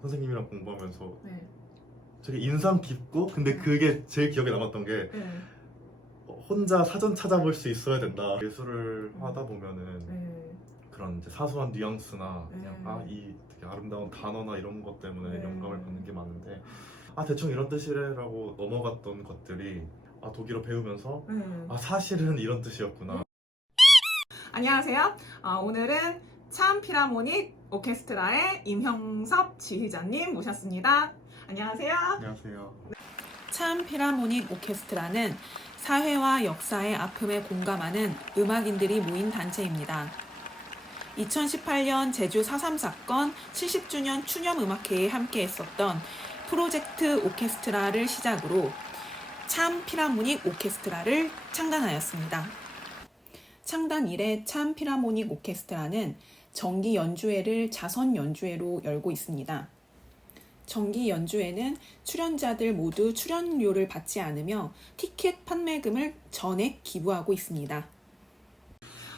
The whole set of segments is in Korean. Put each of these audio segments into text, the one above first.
선생님이랑 공부하면서 네. 되게 인상 깊고 근데 그게 제일 기억에 남았던 게 네. 어, 혼자 사전 찾아볼 수 있어야 된다. 예술을 하다 보면은 네. 그런 이제 사소한 뉘앙스나 그냥 네. 아이 되게 아름다운 단어나 이런 것 때문에 네. 영감을 받는 게 많은데 아 대충 이런 뜻이래라고 넘어갔던 것들이 아 독일어 배우면서 네. 아 사실은 이런 뜻이었구나. 안녕하세요. 아, 오늘은 참 피라모닉 오케스트라의 임형섭 지휘자님 모셨습니다. 안녕하세요. 안녕하세요. 참 피라모닉 오케스트라는 사회와 역사의 아픔에 공감하는 음악인들이 모인 단체입니다. 2018년 제주 4.3 사건 70주년 추념 음악회에 함께 했었던 프로젝트 오케스트라를 시작으로 참 피라모닉 오케스트라를 창단하였습니다. 창단 이래 참 피라모닉 오케스트라는 정기 연주회를 자선 연주회로 열고 있습니다. 정기 연주회는 출연자들 모두 출연료를 받지 않으며 티켓 판매금을 전액 기부하고 있습니다.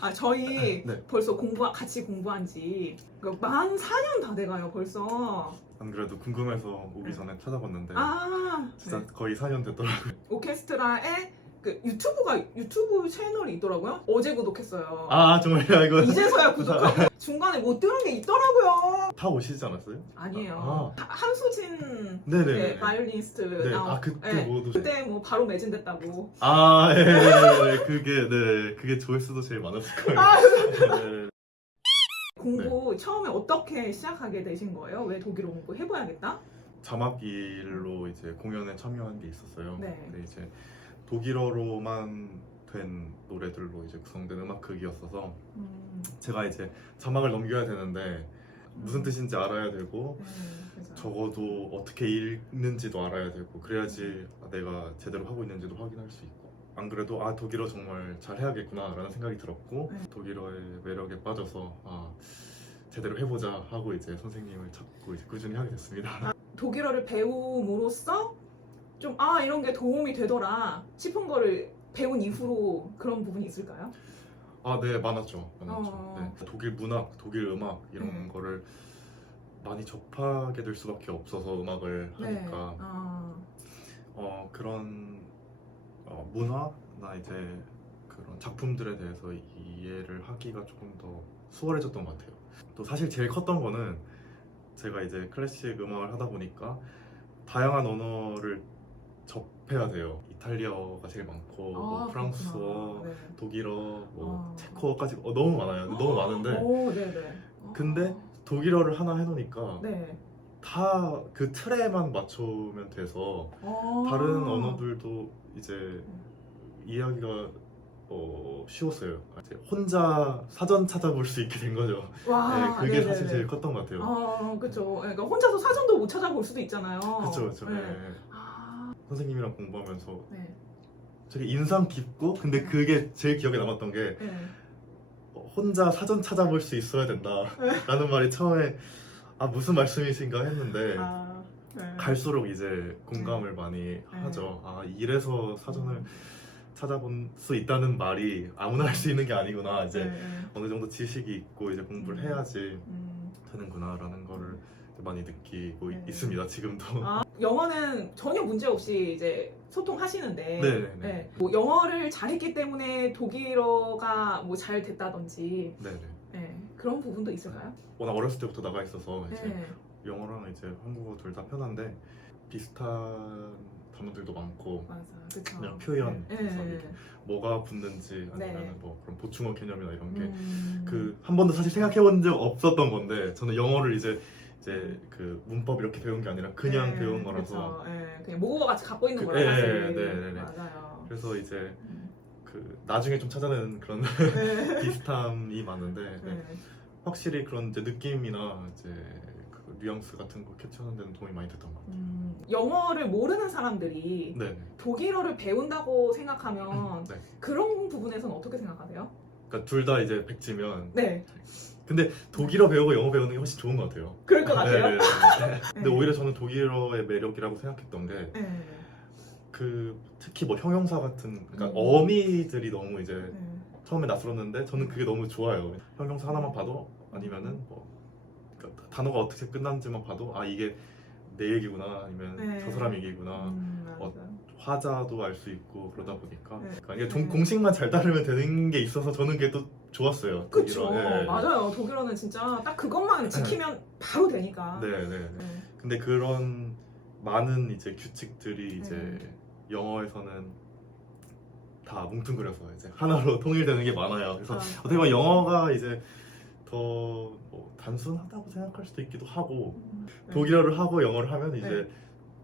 아 저희 네. 벌써 공부 같이 공부한 지만 4년 다 돼가요 벌써. 안 그래도 궁금해서 오기 네. 전에 찾아봤는데 아 진짜 네. 거의 4년 됐더라고요. 오케스트라에 그 유튜브가 유튜브 채널이 있더라고요. 어제 구독했어요. 아 정말요 이거 이제서야 구독하고 중간에 못 들은 게 있더라고요. 다 오시지 않았어요? 아니에요. 아. 한수진 네네네. 네, 바이올리니스트 네. 나온- 아 그때 네. 뭐 그때 뭐 바로 매진됐다고. 아, 예, 예, 예, 그게, 네, 그게 조회수도 제일 많았을 거예요. 아. 네. 공부 처음에 어떻게 시작하게 되신 거예요? 왜 독일어 공부 해봐야겠다? 자막 일로 이제 공연에 참여한 게 있었어요. 네. 근데 이제 독일어로만 된 노래들로 이제 구성된 음악극이었어서 음, 제가 이제 자막을 넘겨야 되는데 무슨 뜻인지 알아야 되고 네, 그죠. 적어도 어떻게 읽는지도 알아야 되고 그래야지 내가 제대로 하고 있는지도 확인할 수 있고 안 그래도 아 독일어 정말 잘 해야겠구나라는 생각이 들었고 네. 독일어의 매력에 빠져서 아 제대로 해보자 하고 이제 선생님을 찾고 이제 꾸준히 하게 됐습니다. 독일어를 배움으로써 좀 아 이런 게 도움이 되더라 싶은 거를 배운 이후로 그런 부분이 있을까요? 아 네 많았죠 많았죠. 어. 네. 독일 문학, 독일 음악 이런 네. 거를 많이 접하게 될 수밖에 없어서 음악을 하니까 아, 어, 그런 어, 문화나 이제 그런 작품들에 대해서 이해를 하기가 조금 더 수월해졌던 것 같아요. 또 사실 제일 컸던 거는 제가 이제 클래식 음악을 하다 보니까 다양한 언어를 접해야 돼요. 이탈리아어가 제일 많고 뭐 아, 프랑스어, 그렇구나. 네. 독일어, 뭐 아. 체코어까지 어, 너무 많아요. 너무 많은데 오, 네네. 근데 독일어를 하나 해놓으니까 네. 다 그 틀에만 맞추면 돼서 어. 다른 언어들도 이제 이해하기가 어, 쉬웠어요. 이제 혼자 사전 찾아볼 수 있게 된 거죠. 와, 네, 그게 네네네. 사실 제일 컸던 것 같아요. 어, 그렇죠. 그러니까 혼자서 사전도 못 찾아볼 수도 있잖아요. 그렇죠, 그렇죠. 네. 네. 아, 선생님이랑 공부하면서 네. 되게 인상 깊고 근데 그게 제일 기억에 남았던 게 네. 어, 혼자 사전 찾아볼 수 있어야 된다라는 말이 처음에 아 무슨 말씀이신가 했는데 아, 네. 갈수록 이제 공감을 많이 하죠. 아 이래서 사전을 찾아볼 수 있다는 말이 아무나 할 수 있는 게 아니구나. 이제 네. 어느 정도 지식이 있고 이제 공부를 음. 해야지 음. 되는구나라는 거를 많이 느끼고 네. 있습니다. 지금도. 아, 영어는 전혀 문제 없이 이제 소통하시는데 네네네. 네. 뭐 영어를 잘했기 때문에 독일어가 뭐 잘 됐다든지 네네. 네. 그런 부분도 있을까요? 워낙 어렸을 때부터 나가 있어서 이제 네. 영어랑 이제 한국어 둘 다 편한데 비슷한 단어들도 많고 맞아. 그냥 표현, 네. 그래서 네. 뭐가 붙는지 아니면 네. 뭐 그런 보충어 개념이나 이런 게 음. 그 한 번도 사실 생각해 본 적 없었던 건데 저는 영어를 이제 이제 그 문법 이렇게 배운 게 아니라 그냥 네, 배운 거라서 그쵸. 네, 그냥 모국어 같이 갖고 있는 그- 거라 네, 사실 네, 네, 네. 맞아요. 그래서 이제 음. 그 나중에 좀 찾아내는 그런 네. 비슷함이 많은데 네. 네. 확실히 그런 이제 느낌이나 이제 그 뉘앙스 같은 거 캡처하는 데는 도움이 많이 됐던 것 같아요. 음, 영어를 모르는 사람들이 네. 독일어를 배운다고 생각하면 네. 그런 부분에서는 어떻게 생각하세요? 그러니까 둘 다 이제 백지면 네, 근데 독일어 배우고 영어 배우는 게 훨씬 좋은 것 같아요. 그럴 것 같아요. 네, 네, 네. 근데 네. 오히려 저는 독일어의 매력이라고 생각했던 게 네. 그 특히 뭐 형용사 같은 그러니까 음. 어미들이 너무 이제 네. 처음에 낯설었는데 저는 그게 너무 좋아요. 형용사 하나만 봐도 아니면은 뭐 단어가 어떻게 끝났는지만 봐도 아 이게 내 얘기구나 아니면 네. 저 사람 얘기구나 음. 어, 화자도 알 수 있고 그러다 보니까 네. 그러니까 이게 동- 네. 공식만 잘 따르면 되는 게 있어서 저는 그게 또 좋았어요. 그쵸 독일어. 예. 맞아요 독일어는 진짜 딱 그것만 지키면 바로 되니까 네, 네, 네. 네. 근데 그런 많은 이제 규칙들이 이제 네. 영어에서는 다 뭉뚱그려서 이제 하나로 통일되는 게 많아요. 그래서 아, 어떻게 보면 영어가 이제 더뭐 단순하다고 생각할 수도 있기도 하고 음, 네. 독일어를 하고 영어를 하면 이제 네.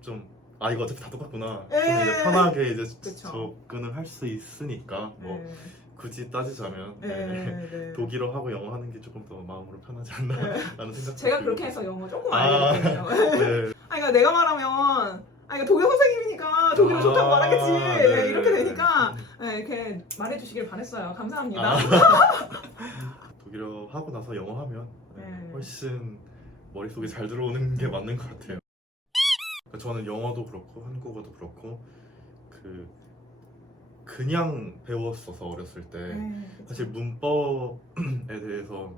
좀 아 이거 어차피 다 똑같구나. 네. 좀 이제 편하게 이제 그쵸. 접근을 할 수 있으니까 뭐 네. 굳이 따지자면 네. 네. 네. 독일어 하고 영어 하는 게 조금 더 마음으로 편하지 않나라는 생각. 제가 그렇게 해서 영어 조금 아. 알거든요. 네. 아니 그러니까 내가 말하면 아니 그러니까 독일 선생님이니까 독일어 좋다고 말하겠지 네. 이렇게 되니까 네, 이렇게 말해주시길 바랬어요. 감사합니다. 아. 독일어 하고 나서 영어 하면 네, 네. 훨씬 머릿속에 잘 들어오는 게 맞는 것 같아요. 저는 영어도 그렇고 한국어도 그렇고 그 그냥 배웠어서 어렸을 때 네. 사실 문법에 대해서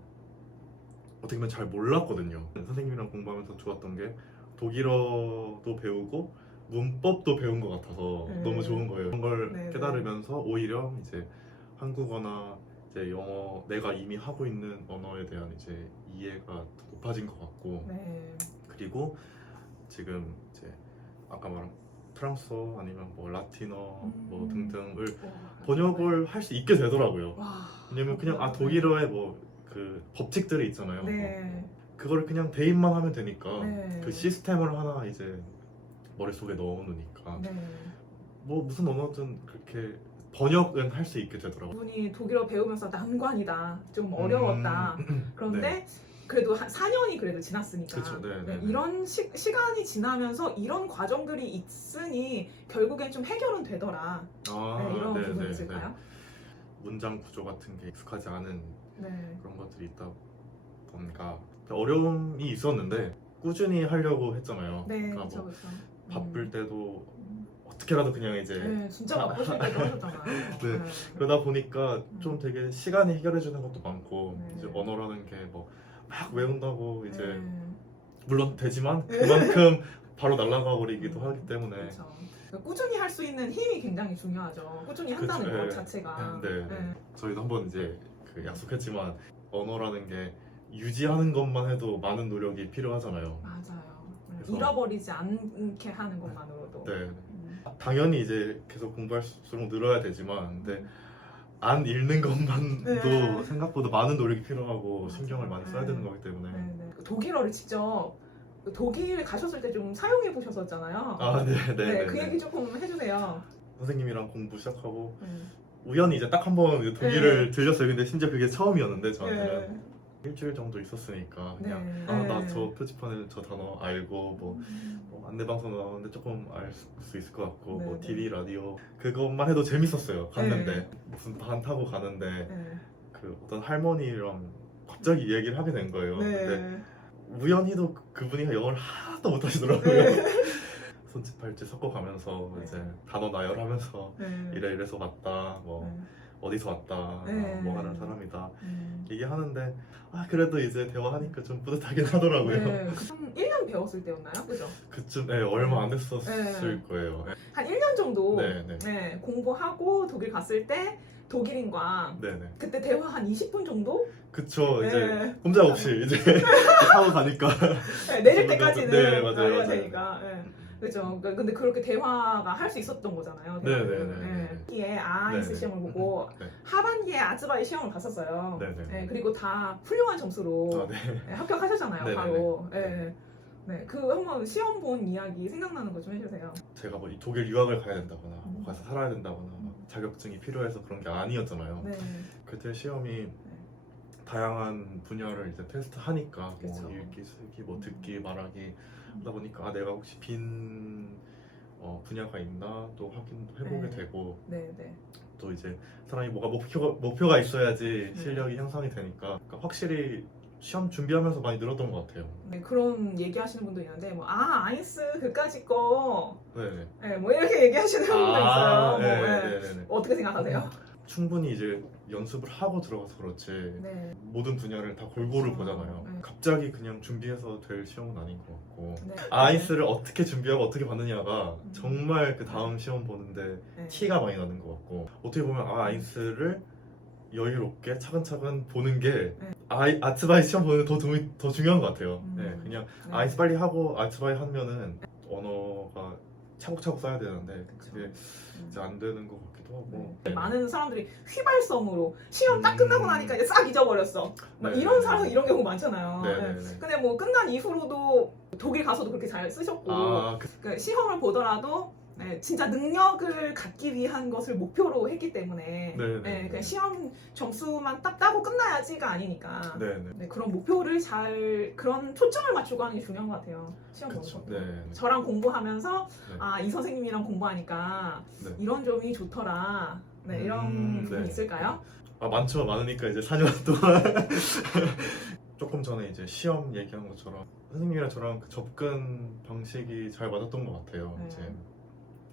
어떻게 보면 잘 몰랐거든요. 선생님이랑 공부하면서 좋았던 게 독일어도 배우고 문법도 배운 것 같아서 네. 너무 좋은 거예요. 그런 걸 네, 네. 깨달으면서 오히려 이제 한국어나 이제 영어 내가 이미 하고 있는 언어에 대한 이제 이해가 더 높아진 것 같고 네. 그리고 지금 이제 아까 말한 프랑스어 아니면 뭐 라틴어 뭐 음. 등등을 와, 번역을 할 수 있게 되더라고요. 와. 왜냐면 그냥 아 독일어에 뭐그 법칙들이 있잖아요. 네. 그거를 그냥 대입만 하면 되니까 네. 그 시스템을 하나 이제 머릿속에 넣어놓으니까 네. 뭐 무슨 언어든 그렇게 번역은 할 수 있게 되더라고요. 분이 독일어 배우면서 난관이다, 좀 어려웠다. 음, 그런데 네. 그래도 한 4년이 그래도 지났으니까 그쵸, 네, 네, 네. 이런 시, 시간이 지나면서 이런 과정들이 있으니 결국엔 좀 해결은 되더라. 아, 네, 이런 네, 부분이 네, 있을까요? 네. 문장 구조 같은 게 익숙하지 않은 네. 그런 것들이 있다 보니까 어려움이 있었는데 꾸준히 하려고 했잖아요. 네, 그러니까 그렇죠, 뭐 그렇죠. 바쁠 때도 어떻게라도 그냥 이제 네, 진짜 아, 바쁘실 때도 하셨잖아요. 네. 그러다 보니까 좀 되게 시간이 해결해 주는 것도 많고 음. 네. 이제 언어라는 게 뭐 막 외운다고 이제 네. 물론 되지만 네. 그만큼 바로 날아가 버리기도 음, 하기 때문에 그렇죠. 그러니까 꾸준히 할 수 있는 힘이 굉장히 중요하죠. 꾸준히 한다는 그쵸, 것 네. 자체가. 네, 네. 저희도 한번 이제 그 약속했지만 언어라는 게 유지하는 것만 해도 많은 노력이 필요하잖아요. 맞아요. 네, 그래서- 잃어버리지 않게 하는 것만으로도. 네. 음. 당연히 이제 계속 공부할수록 늘어야 되지만 근데 안 읽는 것만도 네. 생각보다 많은 노력이 필요하고. 신경을 많이 써야 네. 되는 거기 때문에 네, 네. 독일어를 직접 독일 가셨을 때 좀 사용해 보셨었잖아요. 아, 네, 네, 네, 네, 그 네. 얘기 조금 해주세요. 선생님이랑 공부 시작하고 네. 우연히 이제 딱 한 번 독일을 들렸어요. 근데 심지어 그게 처음이었는데 저한테는 네. 일주일 정도 있었으니까 그냥 네. 아나 네. 저 표지판에 저 단어 알고 뭐, 음. 뭐 안내방송 나오는데 조금 알 수 있을 것 같고 네, 뭐 네. TV 라디오 그것만 해도 재밌었어요. 갔는데 네. 무슨 반 타고 가는데 네. 그 어떤 할머니랑 갑자기 얘기를 하게 된 거예요. 근데 네. 우연히도 그- 그분이 영어를 하나도 못 하시더라고요. 네. 손짓 발짓 섞어가면서 네. 이제 단어 나열하면서 네. 이래 이래서 왔다 뭐 네. 어디서 왔다 네. 아, 뭐 하는 사람이다 음. 얘기하는데 아 그래도 이제 대화하니까 좀 뿌듯하긴 하더라고요. 네. 한 1년 배웠을 때였나요? 그죠? 그쯤 네, 얼마 안 됐었을 네. 거예요. 한 1년 정도 네, 네, 네, 공부하고 독일 갔을 때 독일인과 네, 네. 그때 대화 한 20분 정도? 그쵸 이제 네. 꼼짝없이 이제 타고 가니까 네, 내릴 때까지는 네, 맞아요, 알아야 맞아요. 되니까. 네. 그죠. 그러니까 근데 그렇게 대화가 할 수 있었던 거잖아요. 네, 대화를. 네, 네, 네. 네. 아이스 네, 네. 시험을 보고 네. 하반기에 아즈바이 시험을 봤었어요. 네, 네. 네, 그리고 다 훌륭한 점수로 아, 네. 네, 합격하셨잖아요. 네, 네, 바로. 네. 네. 네, 그 한번 시험 본 이야기 생각나는 거 좀 해주세요. 제가 뭐이 독일 유학을 가야 된다거나 음. 뭐 가서 살아야 된다거나 막 자격증이 필요해서 그런 게 아니었잖아요. 네, 그때 시험이 다양한 분야를 이제 테스트 하니까 그쵸. 뭐 읽기, 쓰기, 뭐 듣기, 말하기 하다 보니까 아 내가 혹시 빈 어, 분야가 있나 또 확인도 해보게 네. 되고 네, 네. 또 이제 사람이 뭐가 목표가 목표가 있어야지 네. 실력이 향상이 되니까 그러니까 확실히 시험 준비하면서 많이 늘었던 것 같아요. 네, 그런 얘기하시는 분도 있는데 뭐 아 아이스 그까짓 거, 네. 네, 뭐 이렇게 얘기하시는 분도 있어요. 뭐, 네, 네. 네, 네, 네. 어떻게 생각하세요? 충분히 이제 연습을 하고 들어가서 그렇지 네. 모든 분야를 다 골고루 그렇죠. 보잖아요. 네. 갑자기 그냥 준비해서 될 시험은 아닌 것 같고 네. 아이스를 어떻게 준비하고 어떻게 받느냐가 음. 정말 그 다음 시험 보는데 네. 티가 많이 나는 것 같고 어떻게 보면 아, 아이스를 여유롭게 차근차근 보는 게 네. 아이, 아츠바이 시험 보는 게 더, 중- 더 중요한 것 같아요. 음. 네, 그냥 네. 아이스 빨리 하고 아츠바이 하면은 언어가 차곡차곡 쌓여야 되는데. 그게 음. 이제 안 되는 것 같기도 하고 네. 많은 사람들이 휘발성으로 시험 딱 음. 끝나고 나니까 이제 싹 잊어버렸어. 막 네, 이런 네, 사람 네. 이런 경우 많잖아요. 네, 네. 네, 네. 근데 뭐 끝난 이후로도 독일 가서도 그렇게 잘 쓰셨고 아, 그, 그 시험을 보더라도 네, 진짜 능력을 갖기 위한 것을 목표로 했기 때문에 네, 네, 네, 네. 그냥 시험 점수만 딱 따고 끝나야지가 아니니까 네, 네. 네, 그런 목표를 잘 그런 초점을 맞추고 하는 게 중요한 것 같아요. 시험 그쵸. 보는 것도. 네. 저랑 공부하면서 네. 아 이 선생님이랑 공부하니까 네. 이런 점이 좋더라. 네, 이런 음, 부분 네. 있을까요? 아 많죠 많으니까 이제 4년 동안 조금 전에 이제 시험 얘기한 것처럼 선생님이랑 저랑 그 접근 방식이 잘 맞았던 것 같아요. 네. 이제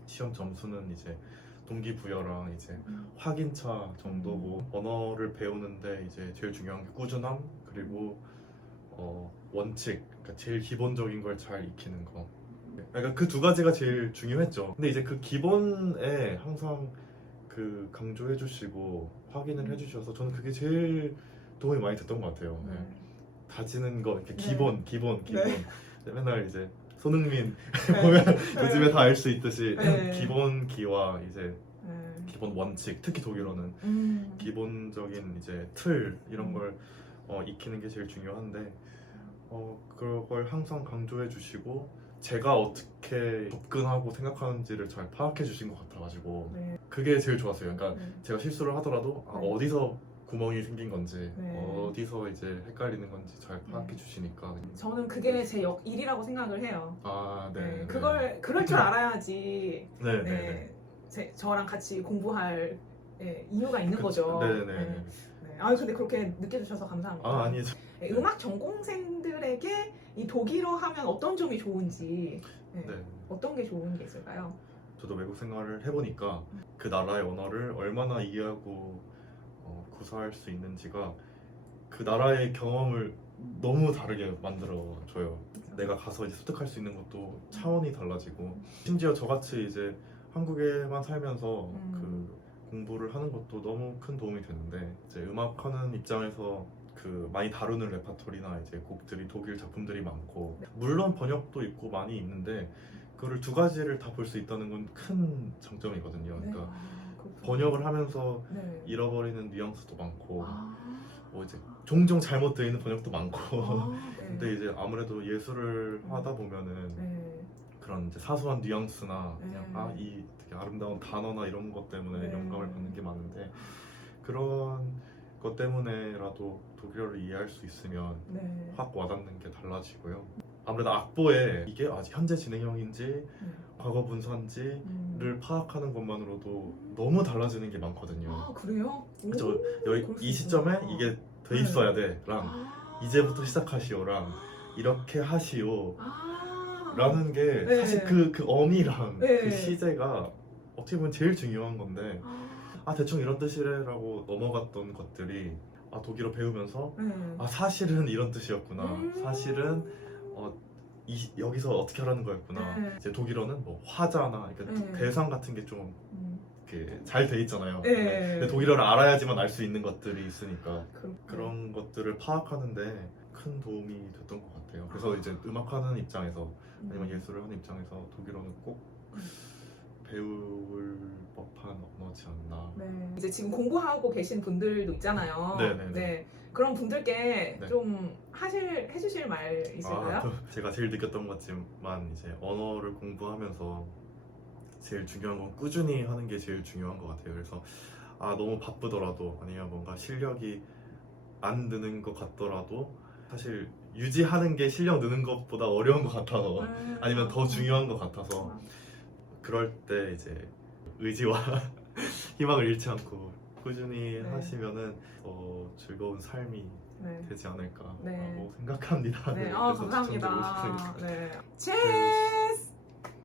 시험 점수는 이제 동기부여랑 이제 음. 확인차 정도고 언어를 배우는데 이제 제일 중요한 게 꾸준함 그리고 어, 원칙 그러니까 제일 기본적인 걸 잘 익히는 거. 그러니까 그 두 가지가 제일 중요했죠. 근데 이제 그 기본에 항상 그 강조해 주시고 확인을 해 주셔서 저는 그게 제일 도움이 많이 됐던 것 같아요. 네. 다지는 거 이렇게 네. 기본 기본 기본 네. 맨날 이제 손흥민 네. 보면 요즘에 다 알 수 있듯이 네. 기본 기와 이제 네. 기본 원칙 특히 독일어는 음. 기본적인 이제 틀 이런 음. 걸 어, 익히는 게 제일 중요한데 어, 그걸 항상 강조해 주시고 제가 어떻게 접근하고 생각하는지를 잘 파악해 주신 것 같아가지고 네. 그게 제일 좋았어요. 그러니까 네. 제가 실수를 하더라도 아, 네. 어디서 구멍이 생긴 건지 네. 어디서 이제 헷갈리는 건지 잘 파악해 주시니까 저는 그게 제 역 일이라고 생각을 해요. 아, 네. 네, 네. 그걸 그럴 줄 알아야지 네, 네, 네, 네. 제, 저랑 같이 공부할 네, 이유가 있는 거죠. 네, 네, 네. 네. 네. 아 근데 그렇게 느껴주셔서 감사합니다. 아, 아니 저, 네, 음악 전공생들에게 이 독일어 하면 어떤 점이 좋은지 네, 네. 어떤 게 좋은 게 있을까요? 저도 외국 생활을 해보니까 그 나라의 언어를 얼마나 이해하고 어, 구사할 수 있는지가 그 나라의 경험을 너무 다르게 만들어 줘요. 내가 가서 이제 습득할 수 있는 것도 차원이 달라지고 심지어 저같이 이제 한국에만 살면서 음. 그 공부를 하는 것도 너무 큰 도움이 되는데 이제 음악하는 입장에서 그 많이 다루는 레파토리나 이제 곡들이 독일 작품들이 많고 물론 번역도 있고 많이 있는데 그거를 두 가지를 다 볼 수 있다는 건 큰 장점이거든요. 네. 그러니까 아, 그렇군요. 번역을 하면서 네. 잃어버리는 뉘앙스도 많고 아, 뭐 이제 종종 잘못 되어 있는 번역도 많고 아, 네. 근데 이제 아무래도 예술을 음. 하다 보면은 네. 그런 이제 사소한 뉘앙스나 그냥 네. 아 이 되게 아름다운 단어나 이런 것 때문에 네. 영감을 받는 게 많은데 그런 것 때문에라도 독일어를 이해할 수 있으면 네. 확 와닿는 게 달라지고요. 아무래도 악보에 이게 아직 현재 진행형인지 네. 과거 분사인지를 음. 파악하는 것만으로도 너무 달라지는 게 많거든요. 아 그래요? 그쵸. 오, 여기 그럴 수이 시점에. 이게 돼 네. 있어야 돼랑 아. 이제부터 시작하시오랑 이렇게 하시오 아. 라는 게 네. 사실 그, 그 어미랑 네. 그 시제가 어떻게 보면 제일 중요한 건데 아. 아 대충 이런 뜻이래라고 넘어갔던 것들이 아 독일어 배우면서 네. 아 사실은 이런 뜻이었구나 음. 사실은 어, 이, 여기서 어떻게 하라는 거였구나 네. 이제 독일어는 뭐 화자나 그러니까 네. 대상 같은 게좀 음. 잘돼 있잖아요 네. 근데 독일어를 알아야지만 알 수 있는 것들이 있으니까 그렇구나. 그런 것들을 파악하는데 큰 도움이 됐던 것 같아요. 그래서 이제 음악하는 입장에서 아니면 음. 예술을 하는 입장에서 독일어는 꼭 음. 배울 법한 언어지 않나. 네. 이제 지금 공부하고 계신 분들도 있잖아요. 네네네. 네. 그런 분들께 네. 좀 하실 해주실 말 있을까요? 아, 또 제가 제일 느꼈던 것 같지만 이제 언어를 공부하면서 제일 중요한 건 꾸준히 하는 게 제일 중요한 것 같아요. 그래서 아 너무 바쁘더라도 아니면 뭔가 실력이 안 느는 것 같더라도 사실 유지하는 게 실력 느는 것보다 어려운 것 같아서 음. 아니면 더 중요한 것 같아서 그럴 때 이제 의지와 희망을 잃지 않고 꾸준히 네. 하시면은 더 즐거운 삶이 네. 되지 않을까라고 네. 생각합니다. 네, 네, 아, 그래서 추천드리고 감사합니다. 싶습니다. 네. 네. 제